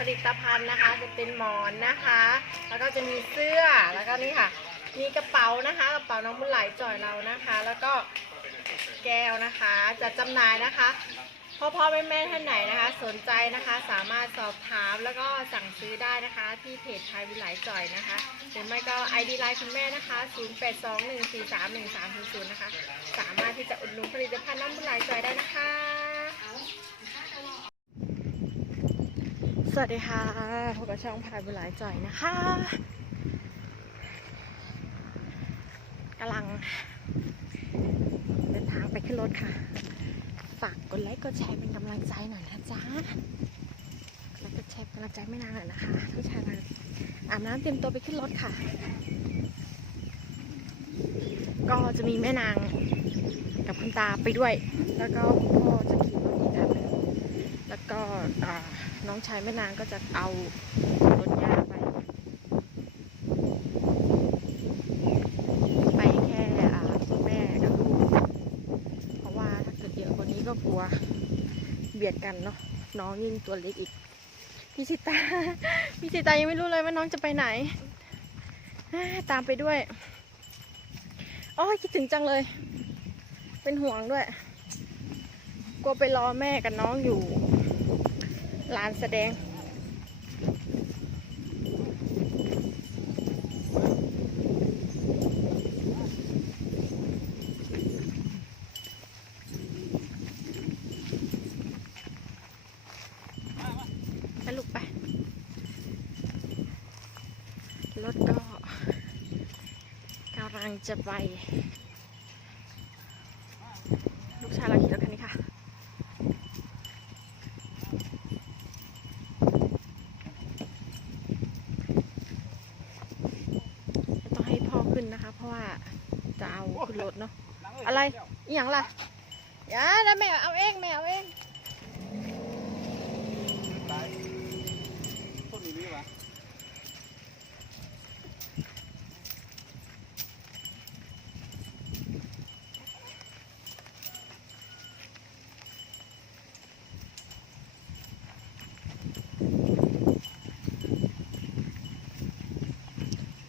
ผลิตภัณฑ์นะคะ จะเป็นหมอนนะคะ แล้วก็จะมีเสื้อแล้วก็นี่ค่ะ มีกระเป๋านะคะ กระเป๋าน้องบุหลายจ่อยเรานะคะ แล้วก็แก้วนะคะจะจำหน่ายนะคะพ่อพ่อแม่แม่ท่านไหนนะคะ สนใจนะคะสามารถสอบถามแล้วก็สั่งซื้อได้นะคะ ที่เพจไทยวิไลจ่อยนะคะหรือไม่ก็ ID ไลน์คุณแม่นะคะ 0821431300 นะคะ สามารถที่จะอุดหนุนผลิตภัณฑ์น้ำบุหลายจ่อยได้นะคะ สวัสดีค่ะพบกับช่องพายบุหลายจ่อยนะคะกำลัง เดินทางไปขึ้นรถค่ะ ฝากกดไลค์กดแชร์เป็นกำลังใจหน่อยนะจ๊ะกดไลค์กดแชร์เป็นกำลังใจไม่นานหน่อยนะคะทุกชายนะอาบน้ำเตรียมตัวไปขึ้นรถค่ะ ก็จะมีแม่นางกับคุณตาไปด้วย แล้วก็พ่อจะขี่รถอีกคันแล้วก็อ่า น้องชายแม่นางก็จะเอารถยาไป ไปแค่แม่กับลูก เพราะว่าถ้าเกิดเยอะกว่านี้ก็กลัวเบียดกันเนาะน้องยิ่งตัวเล็กอีก พี่สิตา พี่สิตายังไม่รู้เลยว่าน้องจะไปไหน ตามไปด้วยอ้ยคิดถึงจังเลย เป็นห่วงด้วยกลัวไปรอแม่กับน้องอยู่ ลานแสดงลูกไป รถก็กำลังจะไป ลูกชายเราขี่รถคันนี้ค่ะ ต้องให้พ่อขึ้นนะคะ เพ ราะว่าจะเอาขึ้นรถเนาะอะไรอย่างล่ะอย่าแล้วแม่เอาเองแม่เอาเองต้นนี้วะ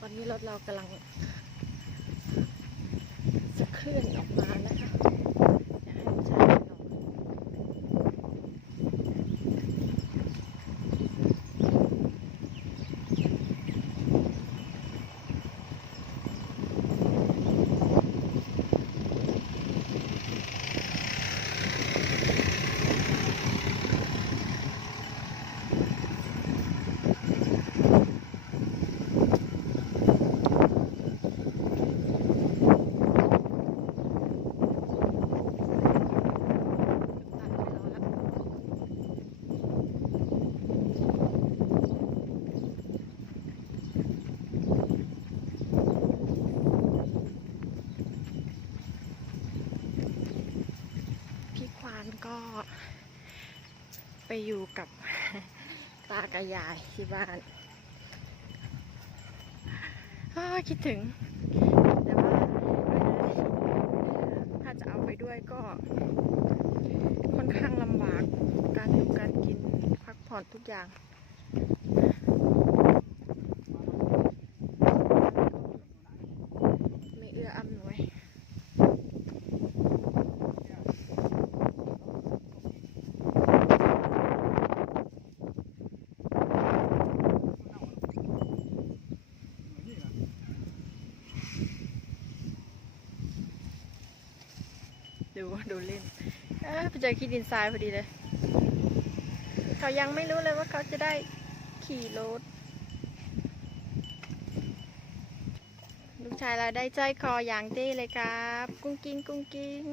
ตอนนี้รถเรากำลัง เคลื่อนออกมานะคะจะให้ผู้ชายลงตัดไปรอแล้วพี่ควานก็ ไปอยู่กับตากับยายที่บ้านคิดถึง แต่ว่าถ้าจะเอาไปด้วยก็ค่อนข้างลำบาก การอยู่การกินพักผ่อนทุกอย่าง ไม่เอื้ออำนวย ดูดูเล่นเออไปเจอขี้ดินทรายพอดีเลย เขายังไม่รู้เลยว่าเขาจะได้ขี่รถลูกชายเราได้ใจคออย่างเต้เลยครับ กุ้งกิ้งกุ้งกิ้ง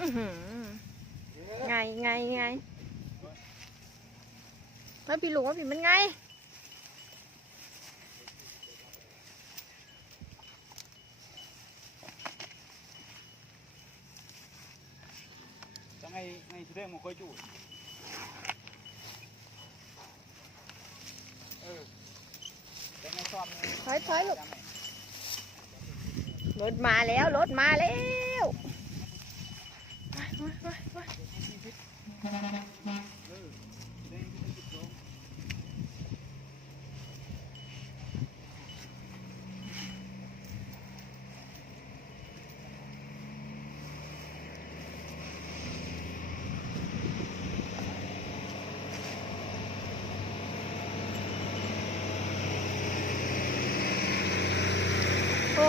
อื้อหือไงไงไงว่าพี่หลวงว่าพี่มันไง แดงมันค่อยจูดในซ่ถอยถอยลูกรถมาแล้วรถมาแล้วมามามา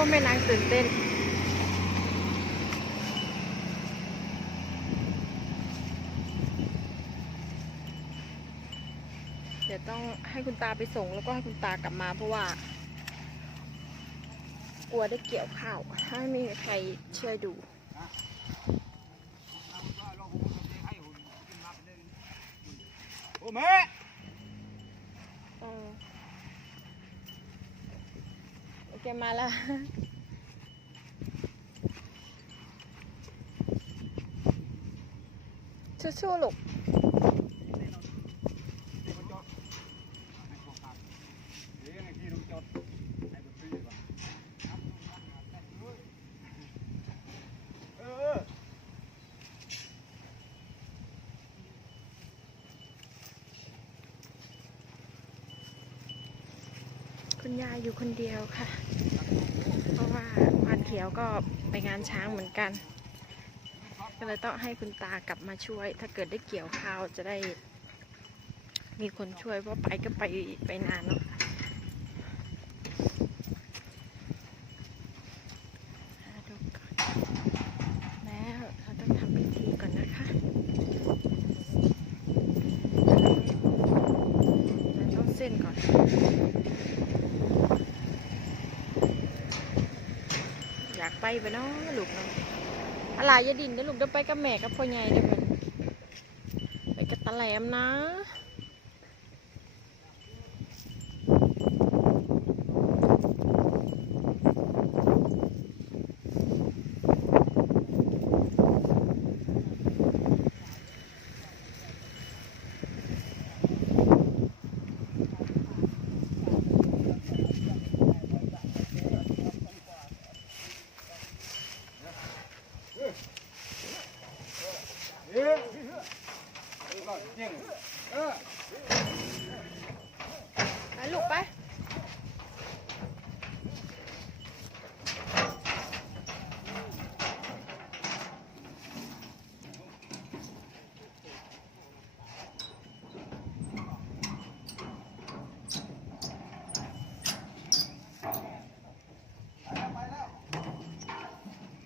แม่นางตื่นเต้น เดี๋ยวต้องให้คุณตาไปส่งแล้วก็ให้คุณตากลับมาเพราะว่า กลัวได้เกี่ยวข้าวถ้าไม่มีใครช่วยดูโอ้แม่ เออ แกมาแล้วชู้ๆลูก ยายอยู่คนเดียวค่ะ เพราะว่าพานเขียวก็ไปงานช้างเหมือนกัน ก็เลยต้องให้คุณตากลับมาช่วย ถ้าเกิดได้เกี่ยวข้าวจะได้ มีคนช่วยเพราะไปก็ไปไปนานเนาะอ่าดูก่อนแล้วเราต้องทำพิธีก่อนนะคะเราต้องเส้นก่อน อยาก ไปไปเนาะลูกเนาะอะไรยาดินเด้อลูกเดี๋ยวไปกับแม่กับพ่อใหญ่เดี๋ยวมันไปกับตาแหลมนะ เออเยี่ยงเออ ไปลูกไป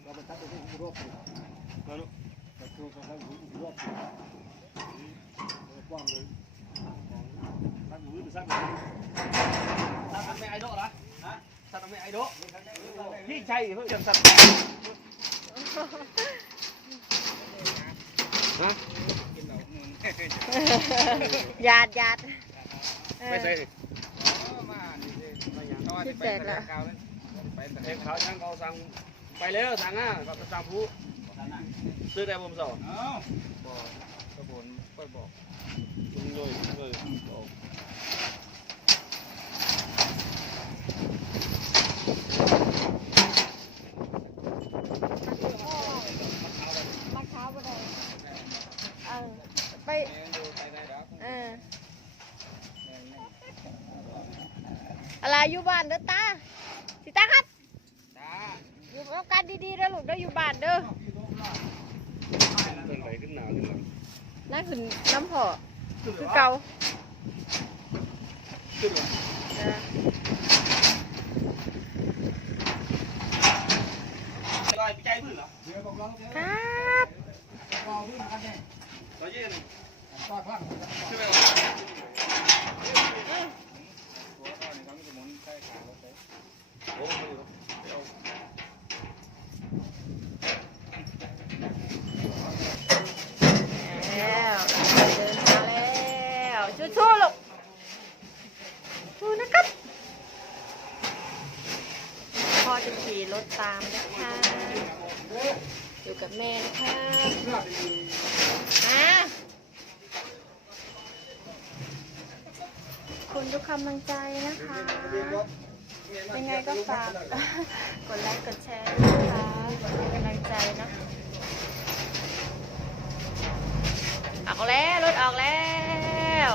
เราไปตัดไปที่รวบแล้วลูกตัดตัวเขาให้รวบกว้างเลยตัดมือไปสักหน่อ ยตัดทำไมไอโดะล่ะฮะตัดทำไมไอโดะพี่ชัยเพิ่งจะตัดฮะหยาดหยาดเออไม่ใช่ที่เสร็จแล้วเอ็มเขาช่างเขาสั่ง ไปแล้วสั่งอะก็สั่งผู้ซื้อได้ผมสอนบอกก็ผมก็บอกคุณเลยเลยบอกมาเช้าไปเลยเออไปเอออะไรอยู่บ้านเด้อตาสิตาครับ อยู่ต้องการดีๆเด้อลู กเด้อยู่บ้านเด้อขึ้นไปขึ้นหนาวขึ้นหลังนั่นคือน้ำพอคือเกาขึ้นหลังลอยไปใจพื้นเหรอครับลอยยืนขึ้นไปโอ้โหเดี๋ยว แล้วเดินมาแล้วสู้ๆลูกสู้นะครับพ่อจะขี่รถตามนะคะอยู่กับแม่นะคะมาคุณทุกกำลังใจนะคะยังไงก็ฝากกดไลค์กดแชร์ด้วยนะคะเป็นกำลังใจนะออกแล้วรถออกแล้ว